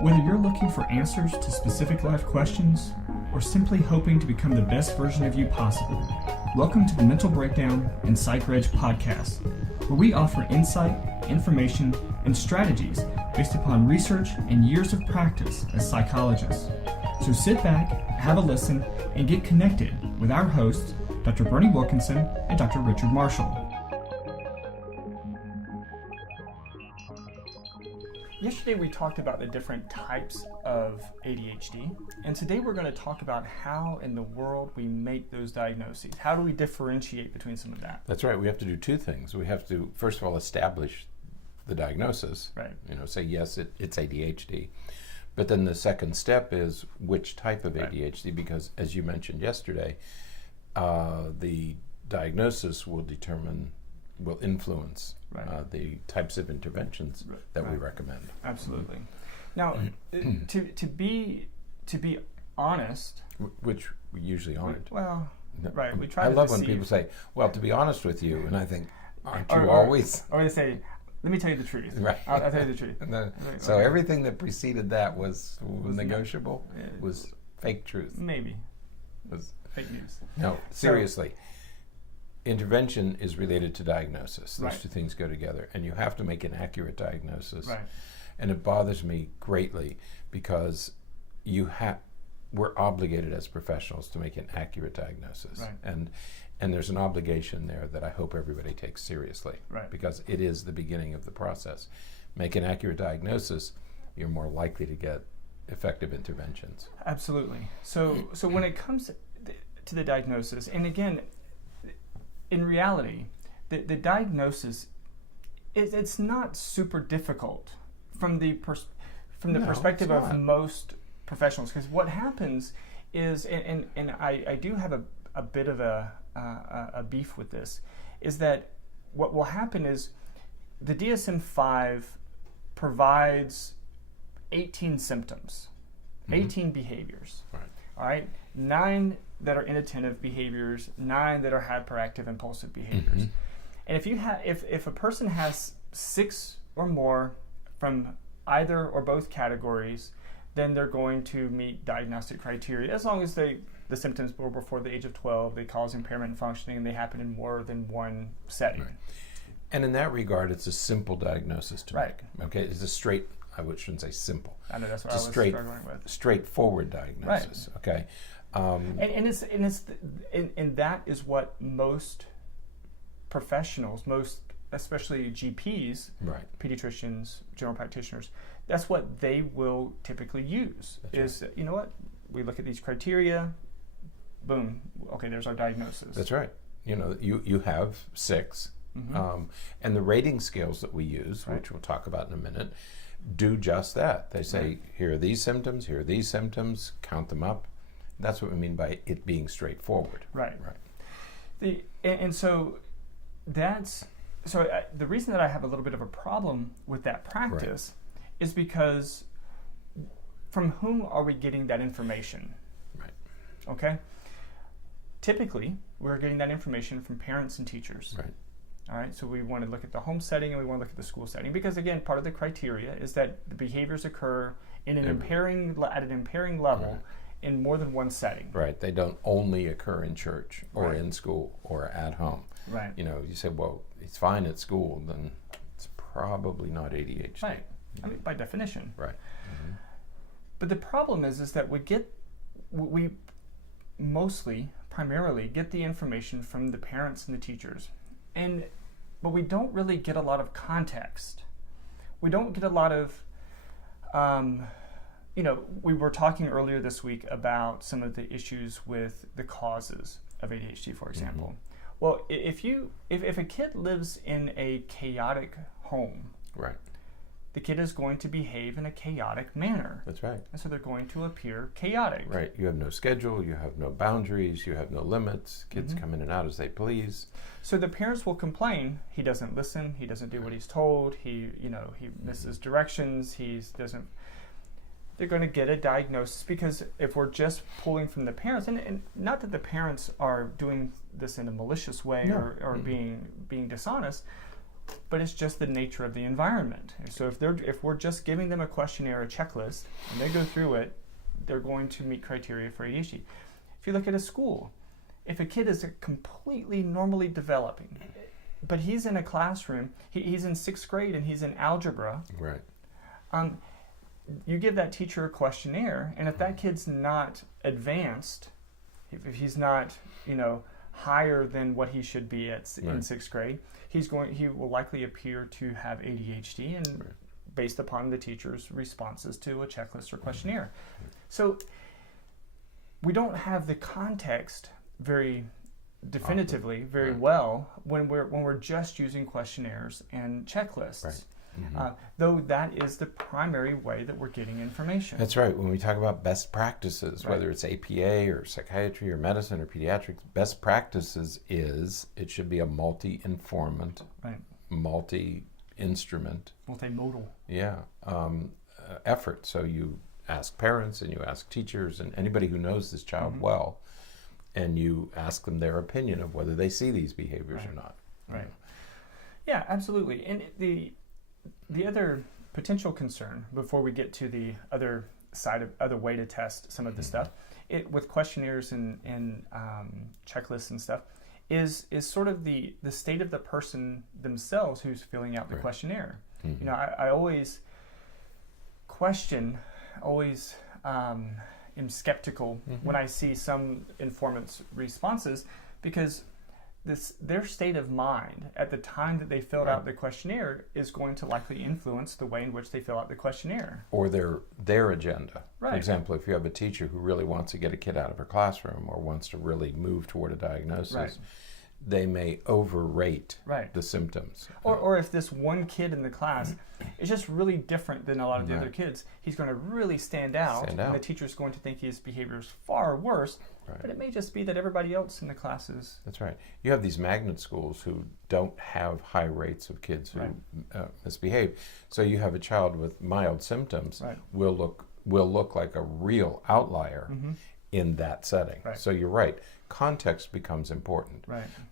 Whether you're looking for answers to specific life questions or simply hoping to become the best version of you possible, welcome to the Mental Breakdown and Psychreg podcast, where we offer insight, information, and strategies based upon research and years of practice as psychologists. So sit back, have a listen, and get connected with our hosts, Dr. Berney Wilkinson and Dr. Richard Marshall. Yesterday we talked about the different types of ADHD, and today we're going to talk about how in the world we make those diagnoses. How do we differentiate between some of that? That's right. We have to do two things. We have to, first of all, establish the diagnosis. Right. Say, yes, it's ADHD. But then the second step is which type of Right. ADHD, because as you mentioned yesterday, the diagnosis will influence Right. the types of interventions that we Right. recommend. Absolutely. Now, to be honest, Which we usually aren't. well, right, we try I to love when deceive. people say, well, to be honest with you, and I think, aren't you Or- always? Or they say, let me tell you the truth. Right. I'll tell you the truth. And then, Right, so okay. everything that preceded that was Was negotiable, not- was fake truth. Maybe. Was Fake news. no, seriously. Intervention is related to diagnosis. Those Right. two things go together, and you have to make an accurate diagnosis. Right. And it bothers me greatly because we're obligated as professionals to make an accurate diagnosis. Right. And there's an obligation there that I hope everybody takes seriously. Right. Because it is the beginning of the process. Make an accurate diagnosis, you're more likely to get effective interventions. Absolutely. So when it comes to the diagnosis, and again, in reality, the diagnosis, it's not super difficult from the perspective it's of not. most professionals, because what happens is, and I do have a bit of a beef with this, is that what will happen is the DSM-5 provides 18 symptoms, 18 behaviors. Right. All right, 9 that are inattentive behaviors, 9 that are hyperactive impulsive behaviors. Mhm. And if a person has 6 or more from either or both categories, then they're going to meet diagnostic criteria as long as the symptoms were before the age of 12, they cause impairment in functioning, and they happen in more than one setting. Right. And in that regard, it's a simple diagnosis to Right. make. Okay, it's a straight. Shouldn't say simple. I know that's what It's I was a struggling with. straightforward diagnosis. Okay. And that is what most professionals, especially GPs, Right. pediatricians, general practitioners, that's what they will typically use. That's You know what? We look at these criteria, boom, okay, there's our diagnosis. That's right. You have 6, Mhm. and the rating scales that we use, Right. which we'll talk about in a minute, do just that. They say, Right. here are these symptoms, count them up. That's what we mean by it being straightforward. Right. Right. The reason that I have a little bit of a problem with that practice is because from whom are we getting that information? Right. Okay? Typically, we're getting that information from parents and teachers. Right. All right, so we want to look at the home setting and we want to look at the school setting, because again, part of the criteria is that the behaviors occur at an impairing level Right. in more than one setting. Right. They don't only occur in church or Right. in school or at home. Right. You say, well, it's fine at school, then it's probably not ADHD. Right. I mean, by definition. Right. But the problem is that we primarily get the information from the parents and the teachers, but we don't really get a lot of context. We don't get a lot of, we were talking earlier this week about some of the issues with the causes of ADHD, for example. Well, if a kid lives in a chaotic home, Right. the kid is going to behave in a chaotic manner. That's right. And so they're going to appear chaotic. Right. You have no schedule, you have no boundaries, you have no limits. Kids come in and out as they please. So the parents will complain, he doesn't listen, he doesn't do what he's told, he misses directions, they're going to get a diagnosis, because if we're just pulling from the parents, and not that the parents are doing this in a malicious way or being dishonest, but it's just the nature of the environment. So if we're just giving them a questionnaire, a checklist, and they go through it, they're going to meet criteria for ADHD. If you look at a school, if a kid is completely normally developing, but he's in a classroom, he's in 6th grade and he's in algebra, right? You give that teacher a questionnaire, and if that kid's not advanced, if he's not, higher than what he should be in 6th grade, he will likely appear to have ADHD, and based upon the teacher's responses to a checklist or questionnaire. So we don't have the context very definitively, very well when we're just using questionnaires and checklists. Right. Though that is the primary way that we're getting information. That's right. When we talk about best practices, whether it's APA or psychiatry or medicine or pediatrics, best practices it should be a multi-informant, multi-instrument, multimodal. Effort. So you ask parents and you ask teachers and anybody who knows this child well, and you ask them their opinion of whether they see these behaviors or not. Right. Yeah, absolutely. And the other potential concern, before we get to the other way to test some of the stuff, with questionnaires and checklists and stuff, is sort of the state of the person themselves who's filling out the questionnaire. I always am skeptical when I see some informants' responses, because their state of mind at the time that they filled out the questionnaire is going to likely influence the way in which they fill out the questionnaire. Or their agenda. For example, if you have a teacher who really wants to get a kid out of her classroom or wants to really move toward a diagnosis, they may overrate the symptoms. Or if this one kid in the class is just really different than a lot of the other kids, he's going to really stand out. And the teacher's going to think his behavior is far worse. But it may just be that everybody else in the class is... That's right. You have these magnet schools who don't have high rates of kids who misbehave. So you have a child with mild symptoms will look like a real outlier in that setting. So you're right. Context becomes important.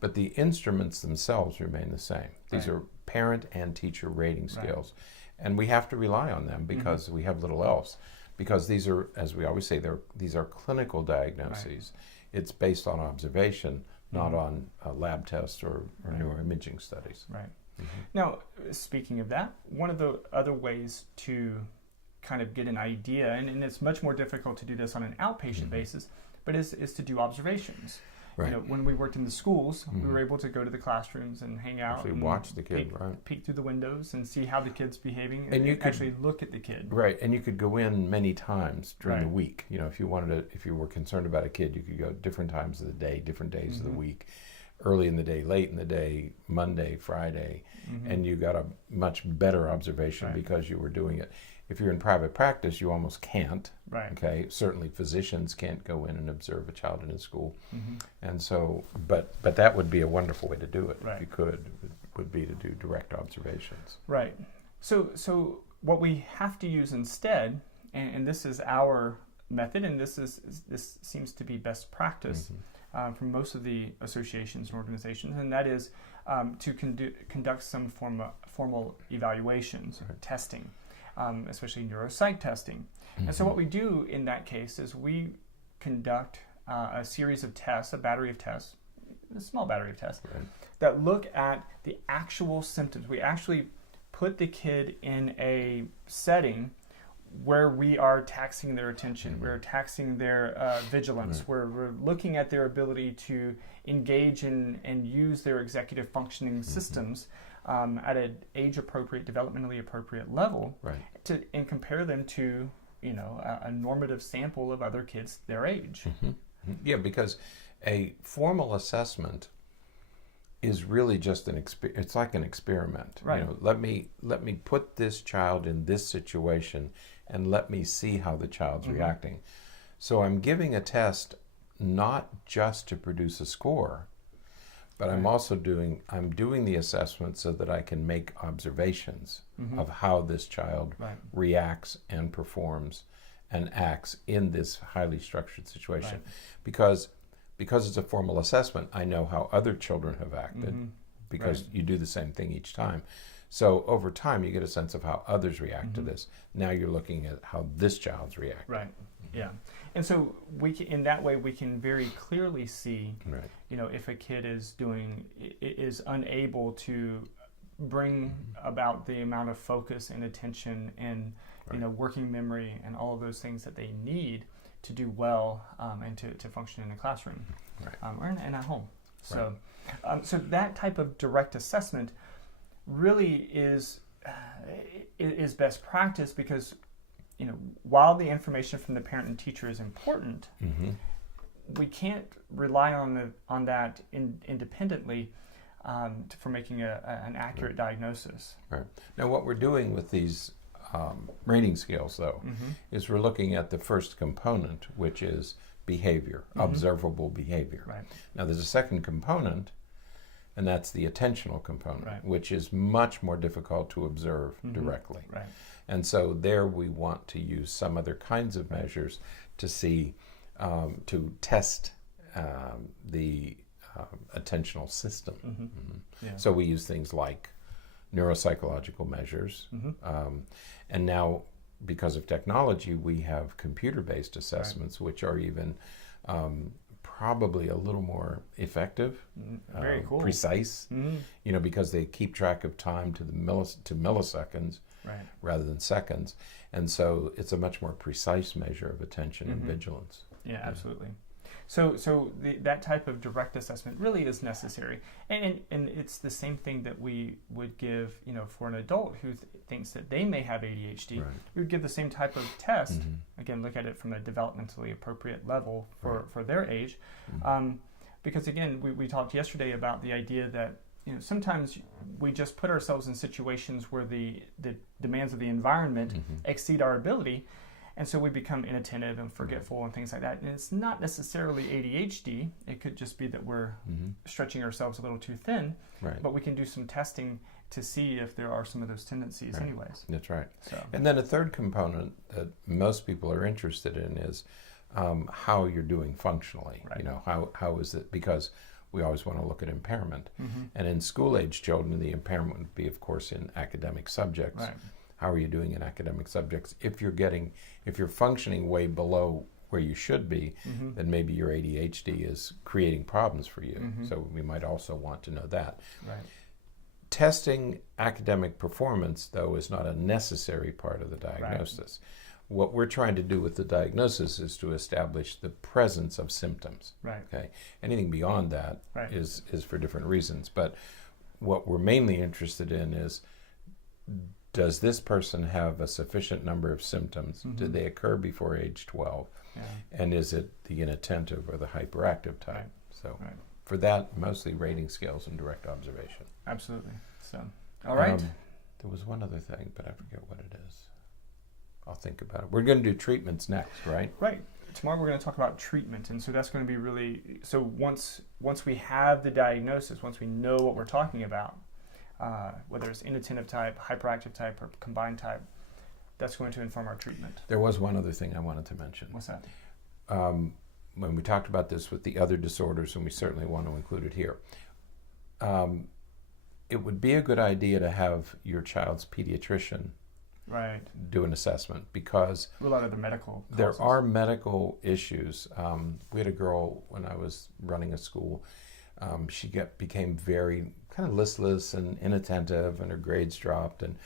But the instruments themselves remain the same. These are parent and teacher rating scales. And we have to rely on them because we have little else. Because these are, as we always say, these are clinical diagnoses. It's based on observation, not on lab tests or neuroimaging studies. Now, speaking of that, one of the other ways to kind of get an idea, and it's much more difficult to do this on an outpatient basis, but is to do observations. When we worked in the schools, we were able to go to the classrooms and hang out and watch the kid, peek through the windows and see how the kid's behaving, and you could actually look at the kid. And you could go in many times during the week. If you were concerned about a kid, you could go different times of the day, different days of the week, early in the day, late in the day, Monday, Friday, and you got a much better observation because you were doing it. If you're in private practice, you almost can't. Okay. Certainly, physicians can't go in and observe a child in a school, and so, but that would be a wonderful way to do it. If you could, would be to do direct observations. So what we have to use instead, and this is our method, and this seems to be best practice from most of the associations and organizations, and that is to conduct some formal evaluations, testing. Especially neuropsych testing. And so what we do in that case is we conduct a series of tests, a battery of tests, a small battery of tests, that look at the actual symptoms. We actually put the kid in a setting where we are taxing their attention, we're taxing their vigilance, where we're looking at their ability to engage and use their executive functioning systems at an age-appropriate, developmentally appropriate level, and compare them to, a normative sample of other kids their age. Yeah, because a formal assessment is really just it's like an experiment. Let me put this child in this situation and let me see how the child's reacting. So I'm giving a test not just to produce a score, but I'm also doing the assessment so that I can make observations of how this child reacts and performs and acts in this highly structured situation. Because it's a formal assessment, I know how other children have acted because you do the same thing each time. So over time, you get a sense of how others react to this. Now you're looking at how this child's react. Right. Yeah. And so in that way, we can very clearly see, if a kid is unable to bring about the amount of focus and attention and working memory and all of those things that they need to do well and to function in a classroom or in a home. So, so that type of direct assessment really is best practice because, while the information from the parent and teacher is important, we can't rely on that independently for making an accurate diagnosis. Right. Now, what we're doing with these rating scales, though, is we're looking at the first component, which is behavior, observable behavior. Right. Now, there's a second component, and that's the attentional component, which is much more difficult to observe directly. Right. And so there we want to use some other kinds of measures to see, to test the attentional system. Yeah. So we use things like neuropsychological measures. And now, because of technology, we have computer-based assessments, which are even probably a little more effective, very cool, precise, because they keep track of time to the milliseconds rather than seconds. And so it's a much more precise measure of attention and vigilance. Yeah, absolutely. So that type of direct assessment really is necessary, and it's the same thing that we would give, for an adult who thinks that they may have ADHD. We would give the same type of test. Again, look at it from a developmentally appropriate level for their age, because again, we talked yesterday about the idea that sometimes we just put ourselves in situations where the demands of the environment exceed our ability. And so we become inattentive and forgetful and things like that. And it's not necessarily ADHD. It could just be that we're stretching ourselves a little too thin. But we can do some testing to see if there are some of those tendencies anyways. That's right. So. And then a third component that most people are interested in is how you're doing functionally. How is it? Because we always want to look at impairment. And in school-age children, the impairment would be, of course, in academic subjects. How are you doing in academic subjects? If you're functioning way below where you should be, then maybe your ADHD is creating problems for you. So we might also want to know that. Testing academic performance, though, is not a necessary part of the diagnosis. What we're trying to do with the diagnosis is to establish the presence of symptoms. Okay. Anything beyond that is for different reasons. But what we're mainly interested in is, does this person have a sufficient number of symptoms? Did they occur before age 12? And is it the inattentive or the hyperactive type? So for that, mostly rating scales and direct observation. Absolutely. So, all right. There was one other thing, but I forget what it is. I'll think about it. We're going to do treatments next, right? Right. Tomorrow we're going to talk about treatment, and so that's going to be really, so once we have the diagnosis, once we know what we're talking about, whether it's inattentive type, hyperactive type, or combined type, that's going to inform our treatment. There was one other thing I wanted to mention. What's that? When we talked about this with the other disorders, and we certainly want to include it here, it would be a good idea to have your child's pediatrician do an assessment, because a lot of the medical causes. There are medical issues. We had a girl when I was running a school. She became very kind of listless and inattentive, and her grades dropped, and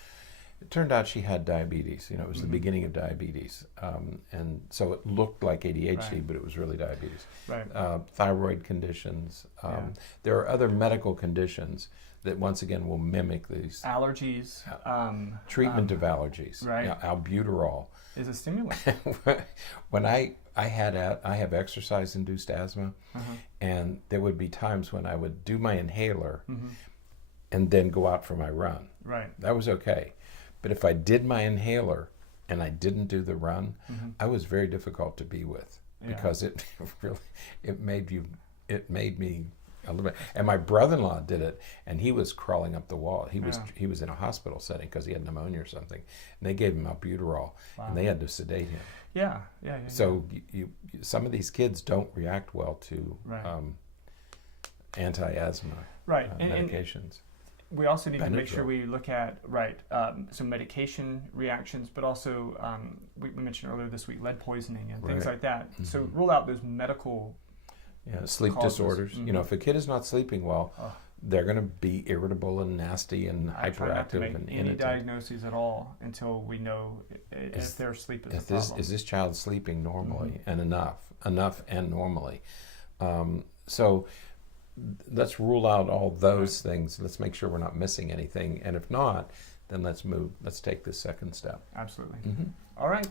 it turned out she had diabetes. It was the beginning of diabetes, and so it looked like ADHD, but it was really diabetes. Thyroid conditions. There are other medical conditions that once again will mimic these allergies. Treatment of allergies. Albuterol is a stimulant. When I have exercise-induced asthma, and there would be times when I would do my inhaler and then go out for my run. That was okay. But if I did my inhaler and I didn't do the run, I was very difficult to be with, because it made me a little bit. And my brother-in-law did it, and he was crawling up the wall. He was in a hospital setting because he had pneumonia or something, and they gave him albuterol, and they had to sedate him. So you some of these kids don't react well to anti-asthma medications. We also need to make sure we look at, some medication reactions, but also, we mentioned earlier this week, lead poisoning and things like that. Mm-hmm. So rule out those medical sleep causes. Disorders. Mm-hmm. If a kid is not sleeping well, they're going to be irritable and nasty and hyperactive. Try not to make and any diagnoses at all until we know if their sleep is a problem. Is this child sleeping normally and enough and normally? So let's rule out all those things. Let's make sure we're not missing anything. And if not, then let's take this second step. Absolutely. Mm-hmm. All right.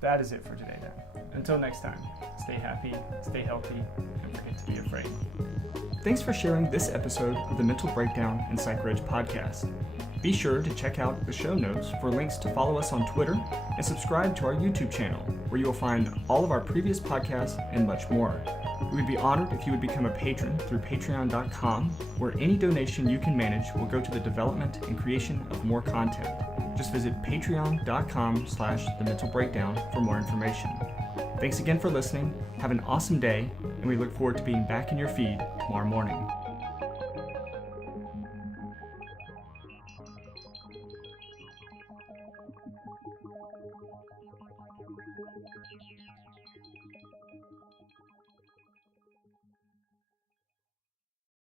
That is it for today then. Until next time, stay happy, stay healthy, and forget to be afraid. Thanks for sharing this episode of the Mental Breakdown and Psychreg podcast. Be sure to check out the show notes for links to follow us on Twitter and subscribe to our YouTube channel, where you will find all of our previous podcasts and much more. We would be honored if you would become a patron through patreon.com, where any donation you can manage will go to the development and creation of more content. Just visit patreon.com/thementalbreakdown for more information. Thanks again for listening. Have an awesome day, and we look forward to being back in your feed tomorrow morning.